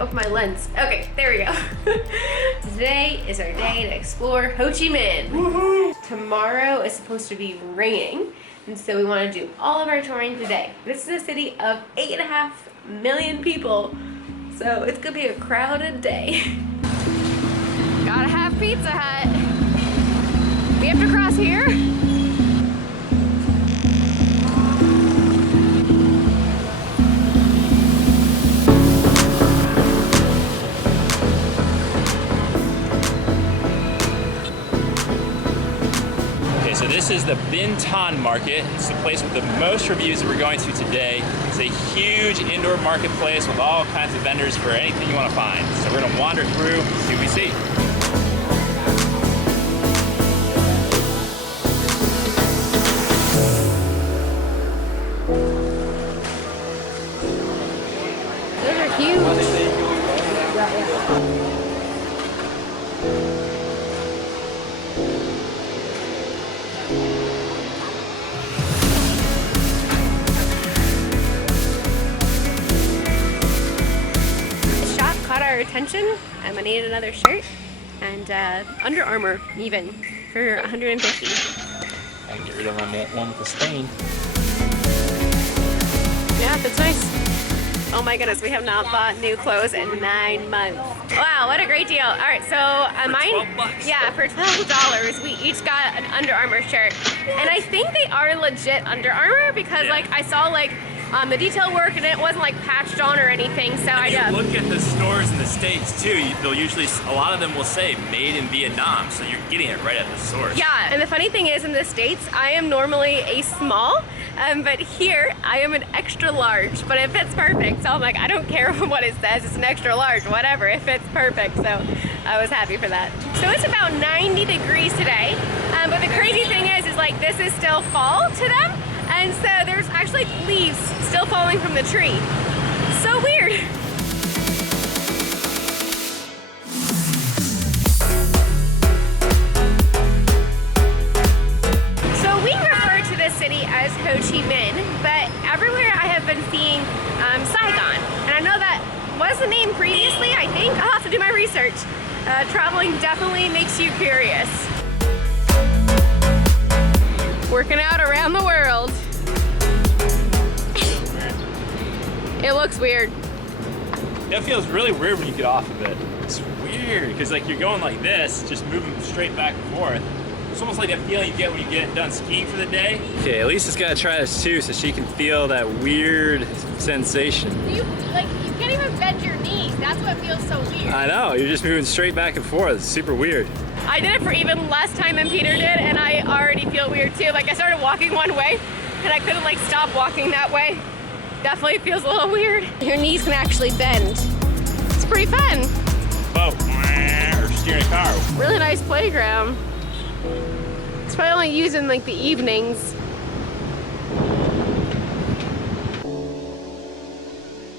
crap with my lens. Okay, there we go. Today is our day to explore Ho Chi Minh. Woohoo! Tomorrow is supposed to be raining, and so we want to do all of our touring today. This is a city of 8.5 million people, so it's gonna be a crowded day. Gotta have Pizza Hut. We have to cross here. So this is the Bin Tan Market. It's the place with the most reviews that we're going to today. It's a huge indoor marketplace with all kinds of vendors for anything you want to find. So we're going to wander through, see what we see. Those are huge. Attention, I needed another shirt and Under Armour even for $150. I can get rid of my one with the stain. Yeah, that's nice. Oh my goodness, we have not bought new clothes in 9 months. Wow, what a great deal. All right, so mine, yeah, for $12, we each got an Under Armour shirt. And I think they are legit Under Armour because like I saw like the detail work and it wasn't like patched on or anything, so I just look at the stores in the States too. They'll usually, a lot of them will say made in Vietnam, so you're getting it right at the source. Yeah, and the funny thing is in the States, I am normally a small, but here I am an extra large, but it fits perfect. So I'm like, I don't care what it says, it's an extra large, whatever, it fits perfect. So I was happy for that. So it's about 90 degrees today, but the crazy thing is like this is still fall to them. And so there's actually leaves still falling from the tree. So weird. So we refer to this city as Ho Chi Minh, but everywhere I have been seeing Saigon. And I know that was the name previously, I think. I'll have to do my research. Traveling definitely makes you curious. Working out around the world. It looks weird. It feels really weird when you get off of it. It's weird, because like you're going like this, just moving straight back and forth. It's almost like that feeling you get when you get done skiing for the day. Okay, Elisa's gotta try this too so she can feel that weird sensation. You can't even bend your knees. That's what feels so weird. I know, you're just moving straight back and forth. It's super weird. I did it for even less time than Peter did, and I already feel weird too. Like I started walking one way, and I couldn't like stop walking that way. Definitely feels a little weird. Your knees can actually bend. It's pretty fun. Boat, or steering a car. Really nice playground. It's probably only used in like the evenings.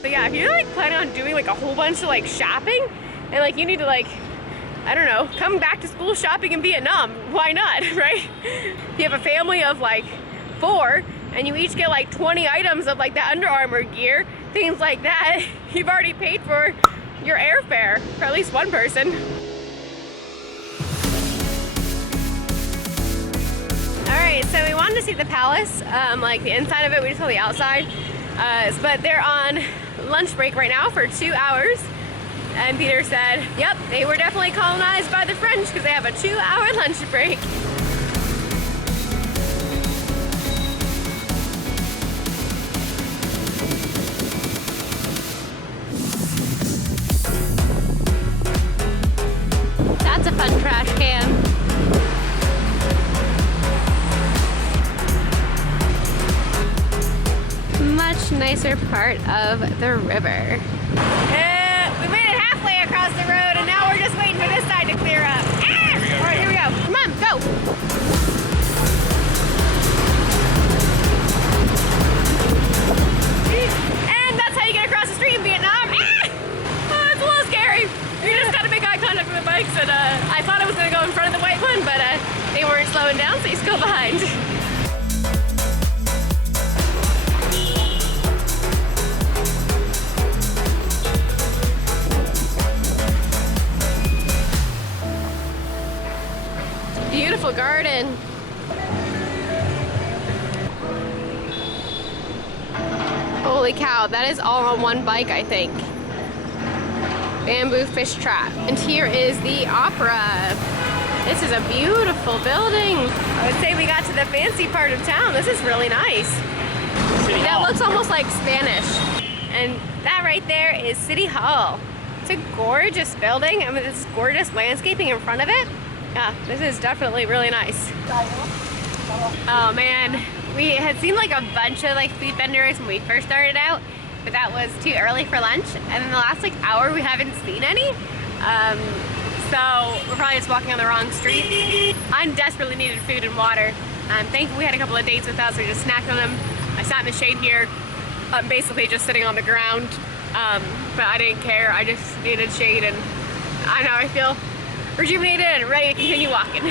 But yeah, if you're like planning on doing like a whole bunch of like shopping, and like you need to like, I don't know, come back to school shopping in Vietnam, why not, right? If you have a family of like 4, and you each get like 20 items of like the Under Armour gear, things like that, you've already paid for your airfare for at least one person. All right, so we wanted to see the palace, like the inside of it. We just saw the outside, but they're on lunch break right now for 2 hours. And Peter said, yep, they were definitely colonized by the French because they have a 2-hour lunch break. That's a fun trash can. Much nicer part of the river. We made it halfway across the road, and now we're just waiting for this side to clear up. Ah! All right, here we go. Come on, go. And that's how you get across the street in Vietnam. Ah! Oh, it's a little scary. You just got to make eye contact with the bikes, and I thought I was going to go in front of the white one, but they weren't slowing down, so you just go behind. botanical garden. Holy cow, that is all on one bike, I think. Bamboo fish trap. And here is the opera. This is a beautiful building. I would say we got to the fancy part of town. This is really nice. That looks almost like Spanish. And that right there is City Hall. It's a gorgeous building and with this gorgeous landscaping in front of it. Yeah, this is definitely really nice. Oh man, we had seen like a bunch of like food vendors when we first started out, but that was too early for lunch. And in the last like hour, we haven't seen any. So we're probably just walking on the wrong street. I desperately needed food and water. Thankfully we had a couple of dates with us, so we just snacked on them. I sat in the shade here. I'm basically just sitting on the ground, but I didn't care. I just needed shade, and I know I feel rejuvenated and ready to continue walking.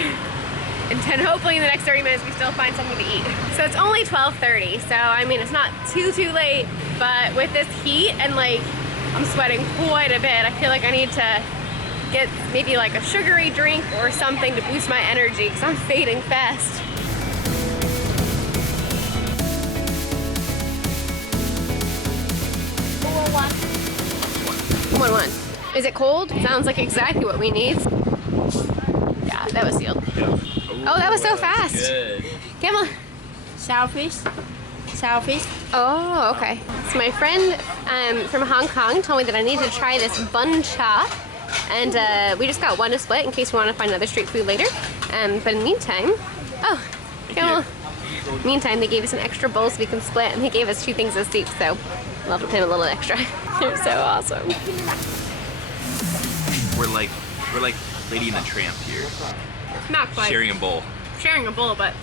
And then hopefully in the next 30 minutes we still find something to eat. So it's only 12:30, so I mean it's not too late, but with this heat and like I'm sweating quite a bit, I feel like I need to get maybe like a sugary drink or something to boost my energy because I'm fading fast. 1-1. Is it cold? Sounds like exactly what we need. Yeah, that was sealed. Yep. Ooh, oh, that was so fast. Good. Camel. Shellfish. Shellfish. Oh, okay. So my friend from Hong Kong told me that I need to try this bun cha. And we just got one to split in case we want to find another street food later. But in the meantime, oh, Camel. Meantime, they gave us an extra bowl so we can split, and they gave us 2 things of soup, so we'll have to pay a little extra. They're so awesome. We're like Lady and the Tramp here. Not quite. Sharing a bowl. Sharing a bowl, but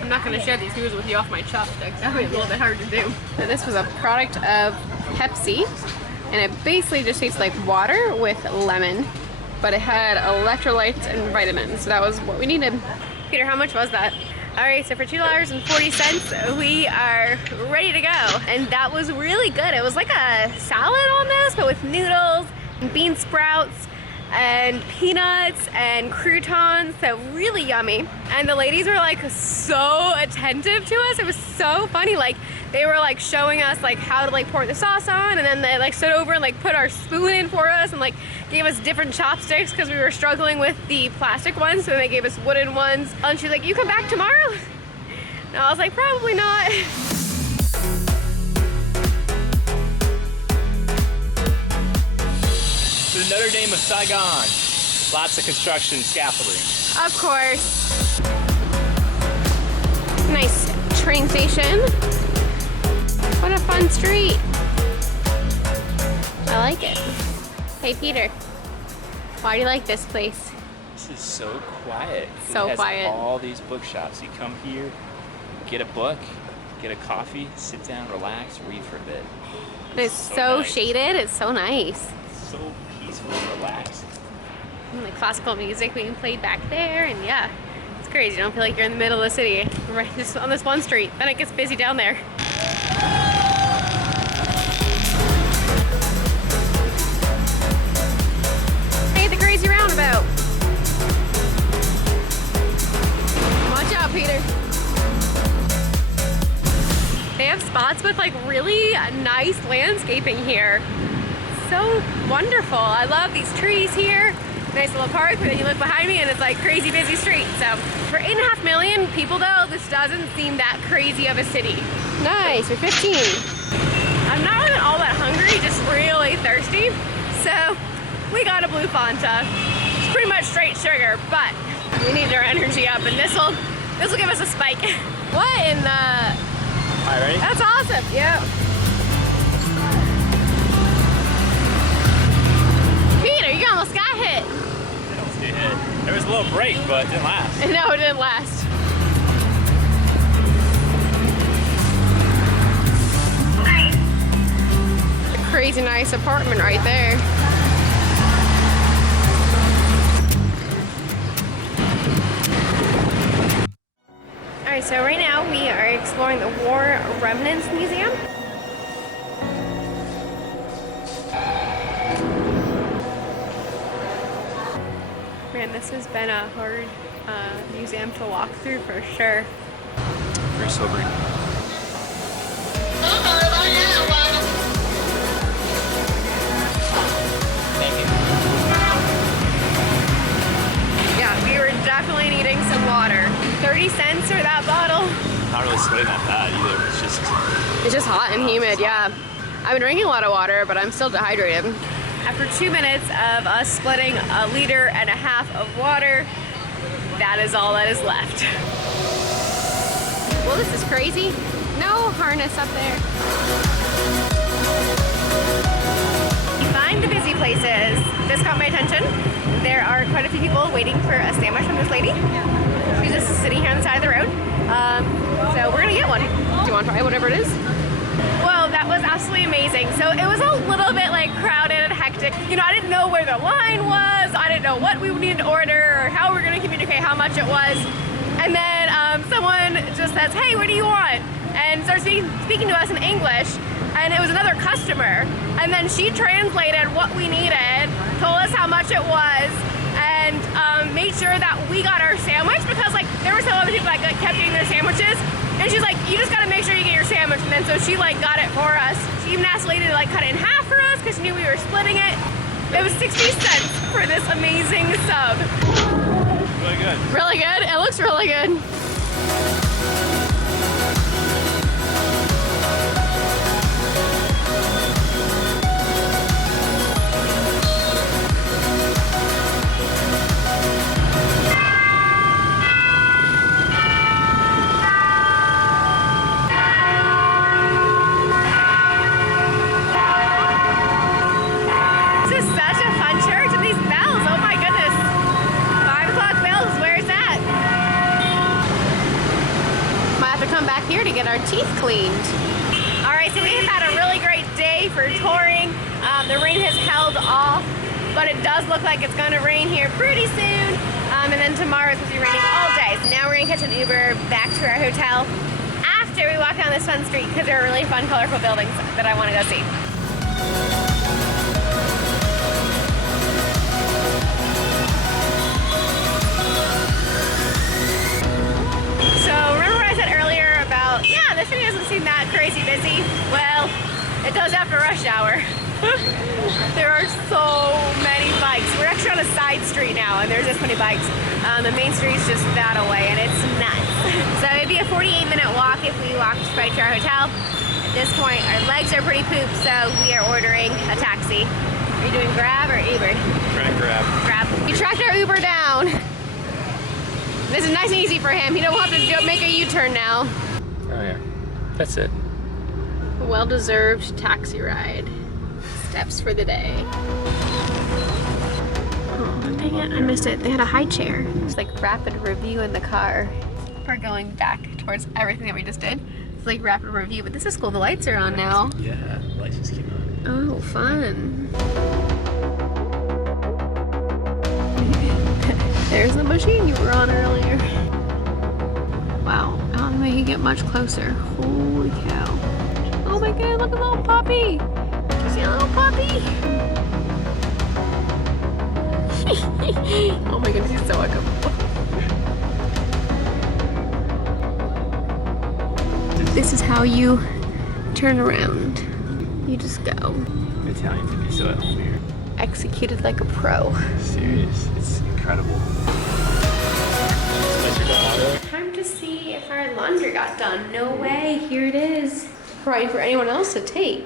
I'm not going to share these foods with you off my chopsticks. That would be a little bit hard to do. So this was a product of Pepsi, and it basically just tastes like water with lemon, but it had electrolytes and vitamins, so that was what we needed. Peter, how much was that? All right, so for $2.40, we are ready to go. And that was really good. It was like a salad almost, but with noodles and bean sprouts and peanuts and croutons, so really yummy. And the ladies were like so attentive to us. It was so funny. Like they were like showing us like how to like pour the sauce on, and then they like stood over and like put our spoon in for us and like gave us different chopsticks because we were struggling with the plastic ones, so they gave us wooden ones. And she's like, "You come back tomorrow?" And I was like, "Probably not." The Notre Dame of Saigon. Lots of construction scaffolding. Of course. Nice train station. What a fun street. I like it. Hey Peter, why do you like this place? This is so quiet. So it has quiet. all these bookshops. You come here, get a book, get a coffee, sit down, relax, read for a bit. It's so nice. shaded, it's so nice. So peaceful and relaxed. And the classical music being played back there, and yeah, it's crazy. You don't feel like you're in the middle of the city, right just on this one street. Then it gets busy down there. Hey, the crazy roundabout. Watch out, Peter. They have spots with like really nice landscaping here. So wonderful. I love these trees here. Nice little park, but then you look behind me and it's like crazy busy street. So for 8.5 million people though, this doesn't seem that crazy of a city. Nice, we're 15. I'm not even all that hungry, just really thirsty. So we got a blue Fanta. It's pretty much straight sugar, but we need our energy up, and this will give us a spike. What in the? All right, ready? That's awesome. Yep. Peter, you almost got hit. Almost get hit. There was a little break, but it didn't last. No, it didn't last. A crazy nice apartment right there. Alright, so right now we are exploring the War Remnants Museum. Man, this has been a hard museum to walk through for sure. Very sobering. Thank you. Yeah, we were definitely needing some water. 30 cents for that bottle. Not really sweating that bad either. It's just hot and humid, yeah. I've been drinking a lot of water, but I'm still dehydrated. After 2 minutes of us splitting 1.5 liters of water, that is all that is left. Well, this is crazy. No harness up there. Find the busy places. This caught my attention. There are quite a few people waiting for a sandwich from this lady. She's just sitting here on the side of the road. So we're gonna get one. Do you want to try whatever it is? Well, that was absolutely amazing. So it was a little bit like crowded and hectic. You know, I didn't know where the line was. I didn't know what we would need to order or how we were gonna communicate how much it was. And then someone just says, hey, what do you want? And starts speaking to us in English. And it was another customer. And then she translated what we needed, told us how much it was, and made sure that we got our sandwich, because like there were some other people that kept getting their sandwiches. And she's like, you just gotta make sure you get your sandwich. And then so she like got it for us. She even asked the lady to like cut it in half for us because she knew we were splitting it. It was 60 cents for this amazing sub. Really good. Really good? It looks really good. Here to get our teeth cleaned. All right, so we've had a really great day for touring. The rain has held off, but it does look like it's going to rain here pretty soon. And then tomorrow it's supposed to be raining all day. So now we're going to catch an Uber back to our hotel after we walk down this fun street, because there are really fun, colorful buildings that I want to go see. Yeah, the city doesn't seem that crazy busy. Well, it does after rush hour. There are so many bikes. We're actually on a side street now, and there's this many bikes. The main street's just that away, and it's nuts. So it'd be a 48-minute walk if we walked right to our hotel. At this point, our legs are pretty pooped, so we are ordering a taxi. Are you doing Grab or Uber? Trying to grab. Grab. We tracked our Uber down. This is nice and easy for him. He don't have to make a U-turn now. Oh yeah, that's it. A well-deserved taxi ride. Steps for the day. Oh, dang it, I missed it. They had a high chair. It's like rapid review in the car. We're going back towards everything that we just did. It's like rapid review, but this is cool. The lights are on now. Yeah, the lights just came on. Oh, fun. There's the machine you were on earlier. Wow, I don't think we can get much closer. Holy cow. Oh my god, look at the little puppy. You see a little puppy? Oh my goodness, he's so uncomfortable. This is how you turn around. You just go. Italians can be so at home here. Executed like a pro. Serious, it's incredible. Time to see if our laundry got done. No way, here it is. Right, for anyone else to take.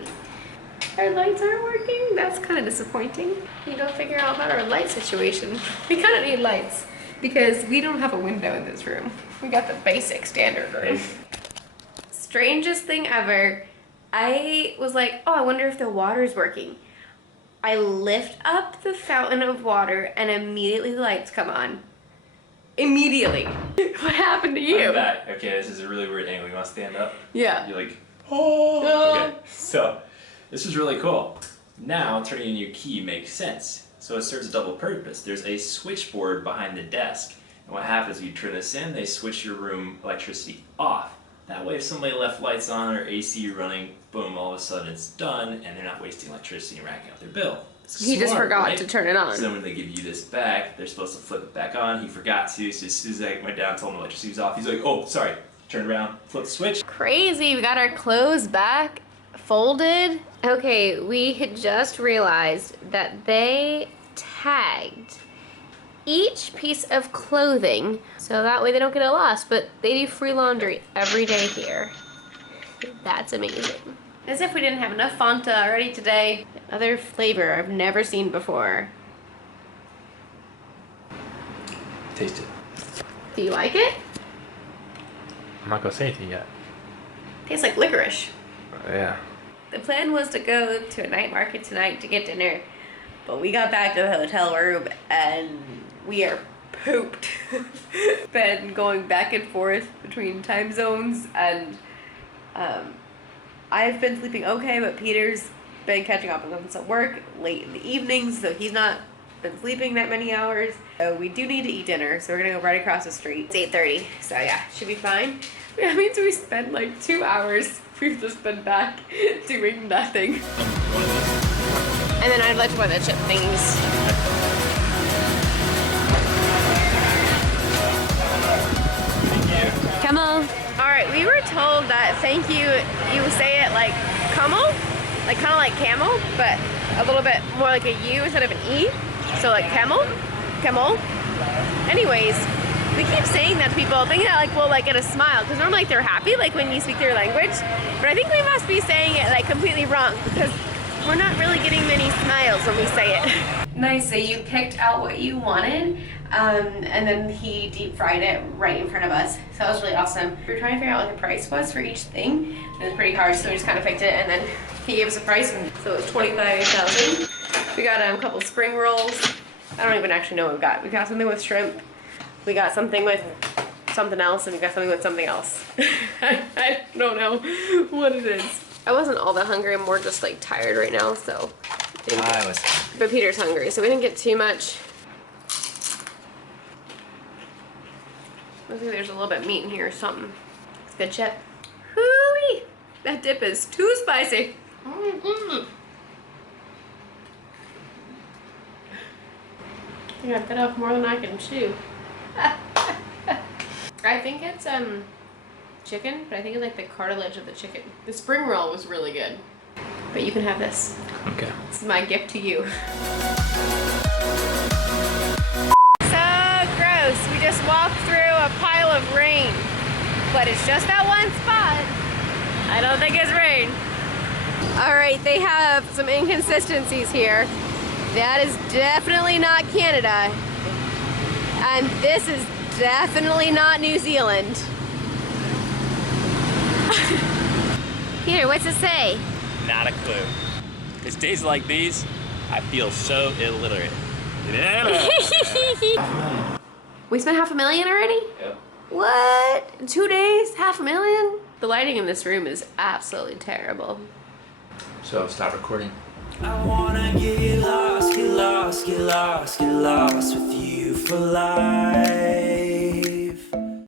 Our lights aren't working. That's kind of disappointing. We need to figure out about our light situation. We kind of need lights because we don't have a window in this room. We got the basic standard room. Strangest thing ever. I was like, oh, I wonder if the water's working. I lift up the fountain of water and immediately the lights come on. Immediately. What happened to you? I'm back. Okay, this is a really weird angle. You want to stand up? Yeah. You're like, oh. Okay, so this is really cool. Now turning in your key makes sense. So it serves a double purpose. There's a switchboard behind the desk. And what happens when you turn this in, they switch your room electricity off. That way if somebody left lights on or AC running, boom, all of a sudden it's done and they're not wasting electricity and racking up their bill. He just Smart, forgot right? to turn it on. So then when they give you this back, they're supposed to flip it back on. He forgot to, so as soon as I went down, told him the electricity was off, he's like, oh, sorry. Turn around, flip the switch. Crazy, we got our clothes back, folded. Okay, we had just realized that they tagged each piece of clothing so that way they don't get it lost, but they do free laundry every day here. That's amazing. As if we didn't have enough Fanta already today. Another flavor I've never seen before. Taste it. Do you like it? I'm not gonna say anything yet. Tastes like licorice. Yeah. The plan was to go to a night market tonight to get dinner, but we got back to the hotel room and we are pooped. Been going back and forth between time zones, and I've been sleeping okay, but Peter's been catching up on some work late in the evenings, so he's not been sleeping that many hours. So we do need to eat dinner, so we're gonna go right across the street. It's 8:30, so yeah, should be fine. That means we spent like 2 hours. We've just been back doing nothing. And then I'd like one of the chip things. Thank you. Come on. All right, we were told that thank you, you say it like camel, like kind of like camel, but a little bit more like a U instead of an E. So like camel, camel. Anyways, we keep saying that to people, thinking that like we'll like get a smile, because normally like, they're happy like when you speak their language, but I think we must be saying it like completely wrong because we're not really getting many smiles when we say it. Nice, so you picked out what you wanted, and then he deep fried it right in front of us. So that was really awesome. We were trying to figure out what the price was for each thing. It was pretty hard, so we just kind of picked it, and then he gave us a price, and so it was $25,000. We got a couple spring rolls. I don't even actually know what we got. We got something with shrimp. We got something with something else, and we got something with something else. I don't know what it is. I wasn't all that hungry. I'm more just like tired right now, so. I was. But Peter's hungry, so we didn't get too much. Looks like there's a little bit of meat in here or something. It's good chip. Hoo-wee! That dip is too spicy. Mm-hmm. Yeah, I bit off more than I can chew. I think it's chicken, but I think it's like the cartilage of the chicken. The spring roll was really good. But you can have this. Okay. This is my gift to you. So gross. We just walked through a pile of rain. But it's just that one spot. I don't think it's rain. Alright, they have some inconsistencies here. That is definitely not Canada. And this is definitely not New Zealand. Peter, what's it say? Not a clue. It's days like these, I feel so illiterate. We spent $500,000 already? Yep. What? 2 days? $500,000? The lighting in this room is absolutely terrible. So stop recording. I wanna get lost, get lost, get lost, get lost with you for life.